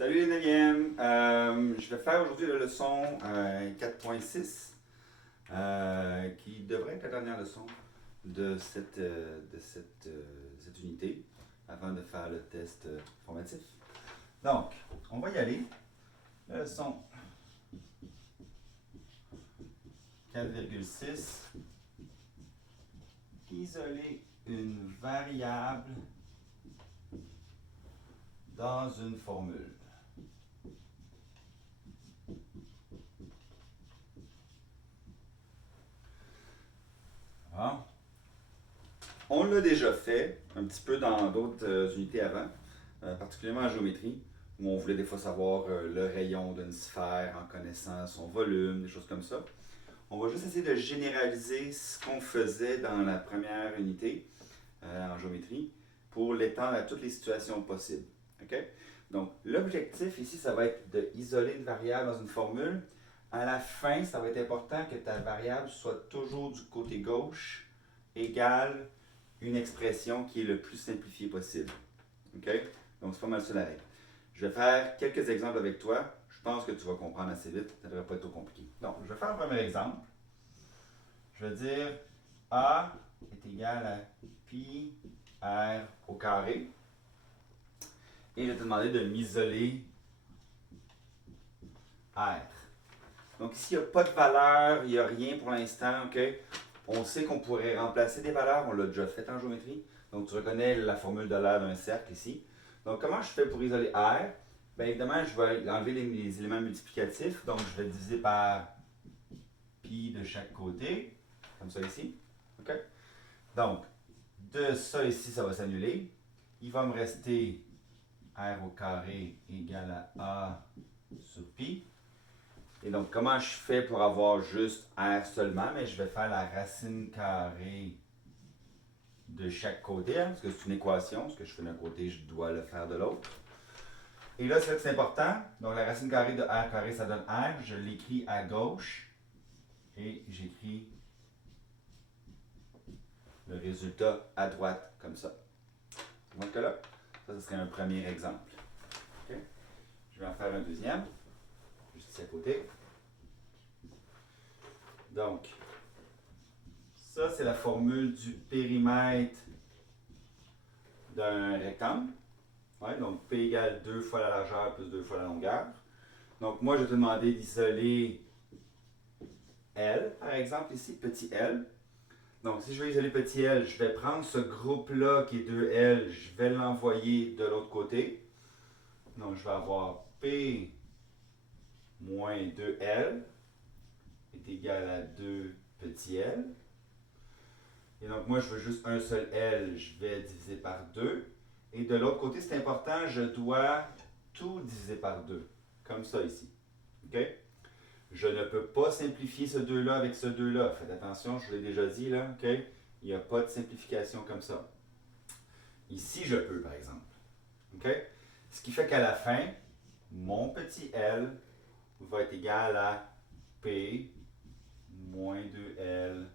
Salut les 9e. Je vais faire aujourd'hui la leçon 4.6 qui devrait être la dernière leçon de cette unité avant de faire le test formatif. Donc, on va y aller. La leçon 4,6. Isoler une variable dans une formule. Ah. On l'a déjà fait un petit peu dans d'autres unités avant, particulièrement en géométrie, où on voulait des fois savoir le rayon d'une sphère en connaissant son volume, des choses comme ça. On va juste essayer de généraliser ce qu'on faisait dans la première unité en géométrie pour l'étendre à toutes les situations possibles. Okay? Donc, l'objectif ici, ça va être d'isoler une variable dans une formule. À la fin, ça va être important que ta variable soit toujours du côté gauche égale une expression qui est le plus simplifiée possible. Okay? Donc, c'est pas mal ça la règle. Je vais faire quelques exemples avec toi. Je pense que tu vas comprendre assez vite. Ça ne devrait pas être trop compliqué. Donc, je vais faire un premier exemple. Je vais dire A est égal à pi r au carré. Et je vais te demander de m'isoler R. Donc ici, il n'y a pas de valeur, il n'y a rien pour l'instant. Okay? On sait qu'on pourrait remplacer des valeurs, on l'a déjà fait en géométrie. Donc tu reconnais la formule de l'aire d'un cercle ici. Donc comment je fais pour isoler R? Bien évidemment, je vais enlever les éléments multiplicatifs. Donc je vais diviser par pi de chaque côté, comme ça ici. Okay? Donc, de ça ici, ça va s'annuler. Il va me rester R au carré égale à A sur pi. Et donc, comment je fais pour avoir juste R seulement? Mais je vais faire la racine carrée de chaque côté, hein, parce que c'est une équation. Ce que je fais d'un côté, je dois le faire de l'autre. Et là, c'est important. Donc, la racine carrée de R carré, ça donne R. Je l'écris à gauche. Et j'écris le résultat à droite, comme ça. Donc là, ça, ce serait un premier exemple. Okay? Je vais en faire un deuxième, juste ici à côté. Donc, ça, c'est la formule du périmètre d'un rectangle. Ouais, donc, P égale 2 fois la largeur plus 2 fois la longueur. Donc, moi, je vais te demander d'isoler L, par exemple, ici, petit l. Donc, si je veux isoler petit l, je vais prendre ce groupe-là qui est 2L, je vais l'envoyer de l'autre côté. Donc, je vais avoir P moins 2L est égal à 2 petit l. Et donc, moi, je veux juste un seul L, je vais diviser par 2. Et de l'autre côté, c'est important, je dois tout diviser par 2, comme ça ici. Okay? Je ne peux pas simplifier ce 2-là avec ce 2-là. Faites attention, je vous l'ai déjà dit, là. Okay? Il n'y a pas de simplification comme ça. Ici, je peux, par exemple. Okay? Ce qui fait qu'à la fin, mon petit L va être égal à P moins 2L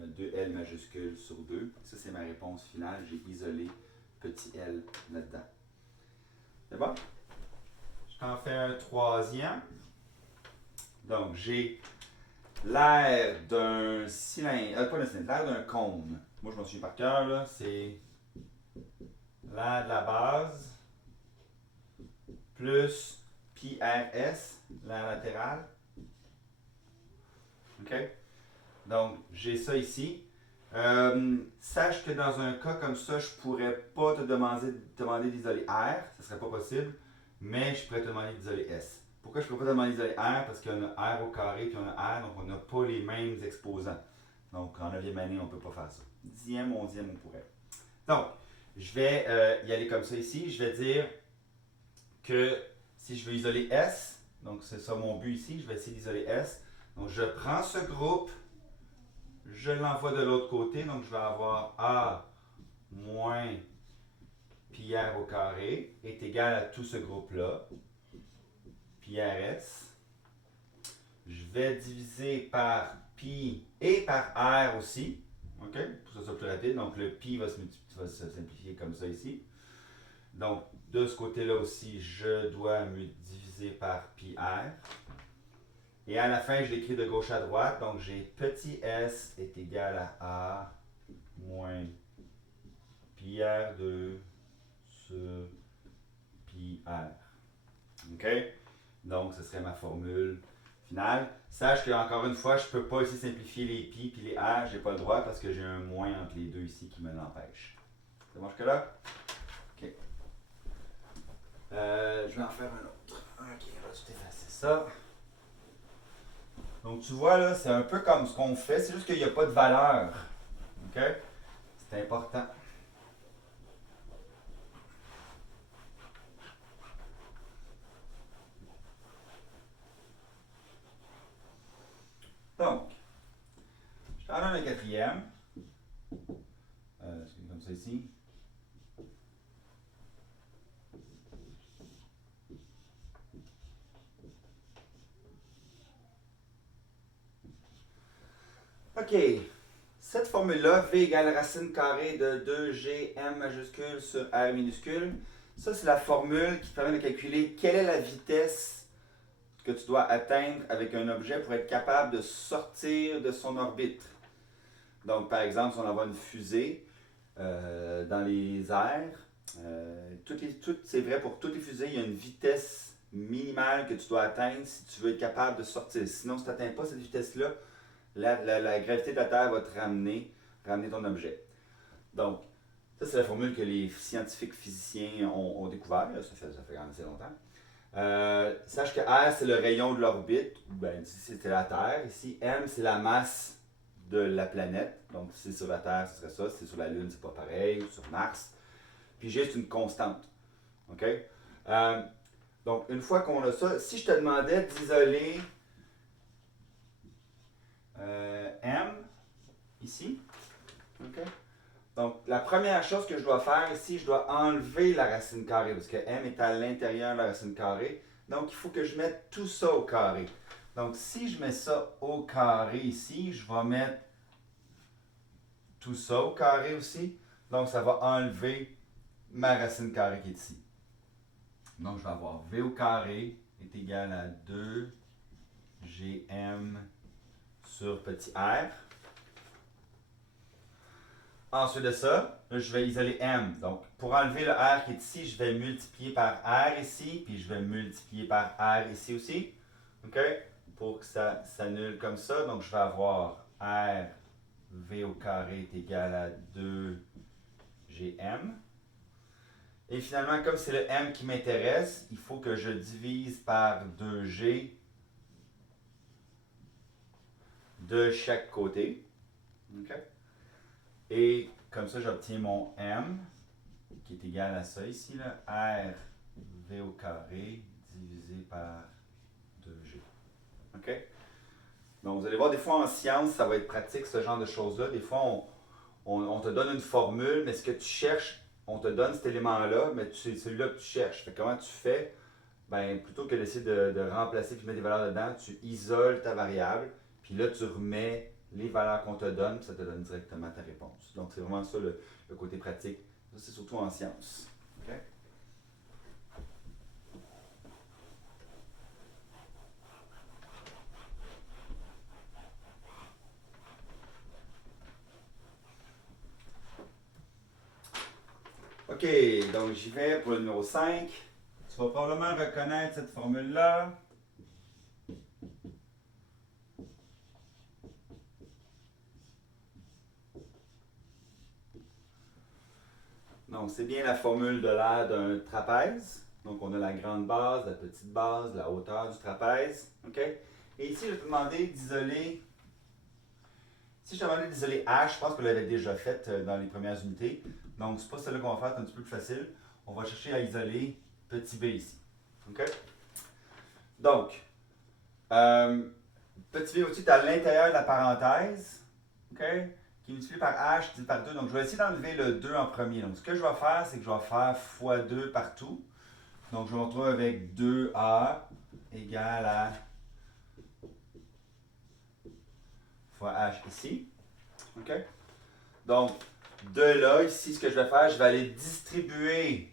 2L majuscule sur 2. Ça, c'est ma réponse finale. J'ai isolé petit l là-dedans. C'est bon? Je t'en fais un troisième. Donc, j'ai l'aire d'un cylindre, pas d'un cylindre, l'aire d'un cône. Moi, je m'en souviens par cœur, là. C'est l'aire de la base plus pi rs, l'aire latérale. OK? Donc, j'ai ça ici. Sache que dans un cas comme ça, je ne pourrais pas te demander d'isoler R, ce ne serait pas possible, mais je pourrais te demander d'isoler S. Pourquoi je ne pourrais pas te demander d'isoler R? Parce qu'il y en a R au carré puis il y en a R, donc on n'a pas les mêmes exposants. Donc, en 9e année, on ne peut pas faire ça. 10e, 11e, on pourrait. Donc, je vais y aller comme ça ici. Je vais dire que si je veux isoler S, donc c'est ça mon but ici, je vais essayer d'isoler S. Donc, je prends ce groupe, je l'envoie de l'autre côté, donc je vais avoir A moins pi r au carré est égal à tout ce groupe-là, pi rs. Je vais diviser par pi et par r aussi, ok, pour que ce soit plus rapide. Donc le pi va se simplifier comme ça ici. Donc De ce côté-là aussi, je dois me diviser par pi r. Et à la fin, je l'écris de gauche à droite. Donc, j'ai petit s est égal à A moins pi R2 sur pi R. OK? Donc, ce serait ma formule finale. Sache qu'encore une fois, je ne peux pas ici simplifier les pi et les R. Je n'ai pas le droit parce que j'ai un moins entre les deux ici qui me l'empêche. Ça marche que là? OK. Je vais en faire un autre. OK, on va tout effacer ça. Donc, tu vois, là, c'est un peu comme ce qu'on fait. C'est juste qu'il n'y a pas de valeur. OK? C'est important. Donc, je t'en donne un quatrième. C'est comme ça ici. OK. Cette formule-là, V égale racine carrée de 2G M majuscule sur R minuscule, ça c'est la formule qui te permet de calculer quelle est la vitesse que tu dois atteindre avec un objet pour être capable de sortir de son orbite. Donc par exemple, si on envoie une fusée dans les airs, c'est vrai pour toutes les fusées, il y a une vitesse minimale que tu dois atteindre si tu veux être capable de sortir. Sinon, si tu n'atteins pas cette vitesse-là, la gravité de la Terre va te ramener ton objet. Donc, ça, c'est la formule que les scientifiques physiciens ont découvert. Ça fait quand même assez longtemps. Sache que R, c'est le rayon de l'orbite. Ben, ici, c'était la Terre. Ici, M, c'est la masse de la planète. Donc, si c'est sur la Terre, ce serait ça. Si c'est sur la Lune, c'est pas pareil. Sur Mars. Puis G, c'est une constante. OK? Donc, une fois qu'on a ça, si je te demandais d'isoler M ici, OK? Donc, la première chose que je dois faire ici, je dois enlever la racine carrée parce que M est à l'intérieur de la racine carrée. Donc, il faut que je mette tout ça au carré. Donc, si je mets ça au carré ici, je vais mettre tout ça au carré aussi. Donc, ça va enlever ma racine carrée qui est ici. Donc, je vais avoir V au carré est égal à 2GM sur petit r. Ensuite de ça, là, je vais isoler M. Donc, pour enlever le R qui est ici, je vais multiplier par R ici, puis je vais multiplier par R ici aussi. OK? Pour que ça s'annule comme ça. Donc, je vais avoir R V au carré est égal à 2GM. Et finalement, comme c'est le M qui m'intéresse, il faut que je divise par 2G de chaque côté. OK? Et comme ça, j'obtiens mon M qui est égal à ça ici, là, R V au carré divisé par 2G. OK? Donc, vous allez voir, des fois en sciences, ça va être pratique ce genre de choses-là. Des fois, on te donne une formule, mais ce que tu cherches, on te donne cet élément-là, mais c'est celui-là que tu cherches. Fait que comment tu fais? Ben, plutôt que d'essayer de remplacer et de mettre des valeurs dedans, tu isoles ta variable, puis là, tu remets les valeurs qu'on te donne, puis ça te donne directement ta réponse. Donc, c'est vraiment ça le côté pratique. Ça, c'est surtout en sciences. OK? OK, donc j'y vais pour le numéro 5. Tu vas probablement reconnaître cette formule-là. Donc, c'est bien la formule de l'aire d'un trapèze. Donc, on a la grande base, la petite base, la hauteur du trapèze. OK? Et ici, je vais te demander d'isoler. Si je te demandais d'isoler H, je pense que vous l'avez déjà fait dans les premières unités. Donc, c'est pas celle-là qu'on va faire, c'est un petit peu plus facile. On va chercher à isoler petit b ici. OK? Donc, petit b au-dessus, tu es à l'intérieur de la parenthèse. OK? Qui est multiplié par H divisé par 2. Donc, je vais essayer d'enlever le 2 en premier. Donc, ce que je vais faire, c'est que je vais faire x2 partout. Donc, je me retrouve avec 2A égale à fois H ici. OK? Donc, de là, ici, ce que je vais faire, je vais aller distribuer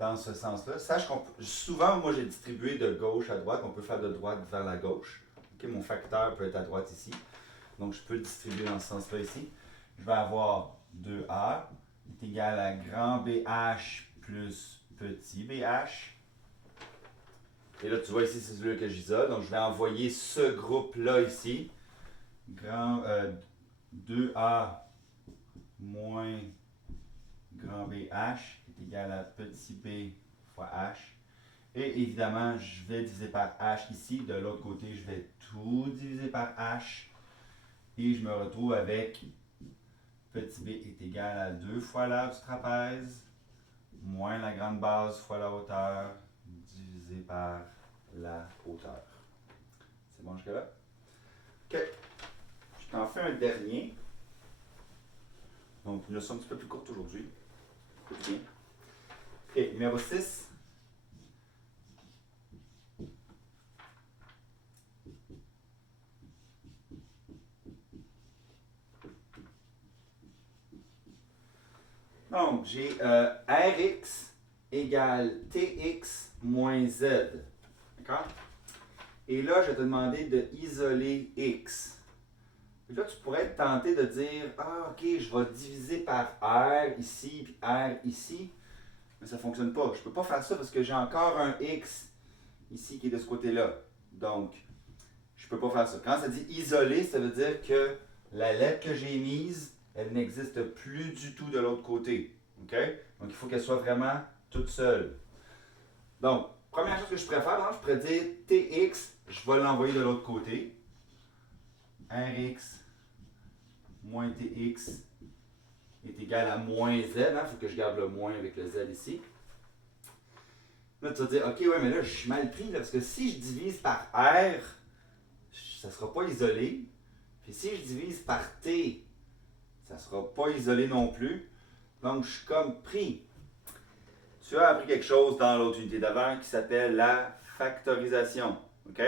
dans ce sens-là. Sache qu'on souvent, moi, j'ai distribué de gauche à droite. On peut faire de droite vers la gauche. Okay, mon facteur peut être à droite ici. Donc, je peux le distribuer dans ce sens-là ici. Je vais avoir 2A est égal à grand BH plus petit BH. Et là, tu vois ici, c'est celui que j'isole. Donc, je vais envoyer ce groupe-là ici. Grand 2A moins grand BH est égal à petit b fois h. Et évidemment, je vais diviser par h ici. De l'autre côté, je vais tout diviser par h. Et je me retrouve avec petit b est égal à 2 fois l'aire du trapèze moins la grande base fois la hauteur divisé par la hauteur. C'est bon jusque-là? OK. Je t'en fais un dernier. Donc, une leçon un petit peu plus courte aujourd'hui. Bien. OK, numéro 6. Donc, j'ai Rx égale Tx moins Z. D'accord? Et là, je vais te demander de isoler X. Et là, tu pourrais être tenté de dire, ah, ok, je vais diviser par R ici, puis R ici. Mais ça ne fonctionne pas. Je ne peux pas faire ça parce que j'ai encore un X ici qui est de ce côté-là. Donc, je ne peux pas faire ça. Quand ça dit isoler, ça veut dire que la lettre que j'ai mise, elle n'existe plus du tout de l'autre côté. OK? Donc, il faut qu'elle soit vraiment toute seule. Donc, première chose que je pourrais faire, je pourrais dire Tx, je vais l'envoyer de l'autre côté. Rx moins Tx est égal à moins Z. Il faut que je garde le moins avec le Z ici. Là, tu vas dire, OK, ouais, mais là, je suis mal pris, là, parce que si je divise par R, ça ne sera pas isolé. Puis si je divise par T, ça ne sera pas isolé non plus. Donc, je suis comme pris. Tu as appris quelque chose dans l'autre unité d'avant qui s'appelle la factorisation. OK?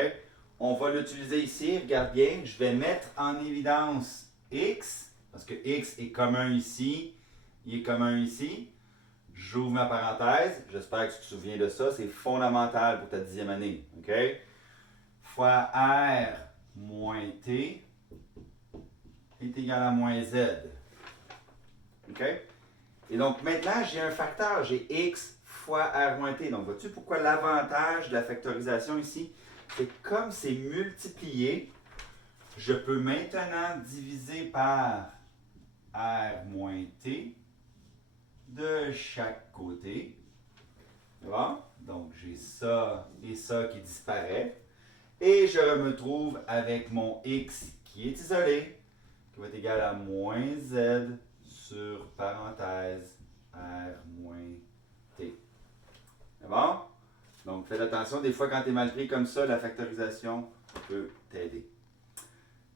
On va l'utiliser ici. Regarde bien, je vais mettre en évidence X, parce que X est commun ici, il est commun ici. J'ouvre ma parenthèse. J'espère que tu te souviens de ça. C'est fondamental pour ta 10e année. OK? Fois R moins T est égal à moins Z. OK? Et donc maintenant, j'ai un facteur. J'ai X fois R moins T. Donc, vois-tu pourquoi l'avantage de la factorisation ici, c'est que comme c'est multiplié, je peux maintenant diviser par R moins T de chaque côté. Bon? Donc, j'ai ça et ça qui disparaît. Et je me trouve avec mon X qui est isolé, qui va être égal à moins Z sur parenthèse R moins T. C'est bon? Donc, faites attention, des fois, quand tu es mal pris comme ça, la factorisation peut t'aider.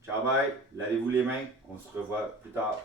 Ciao, bye! Lavez-vous les mains. On se revoit plus tard.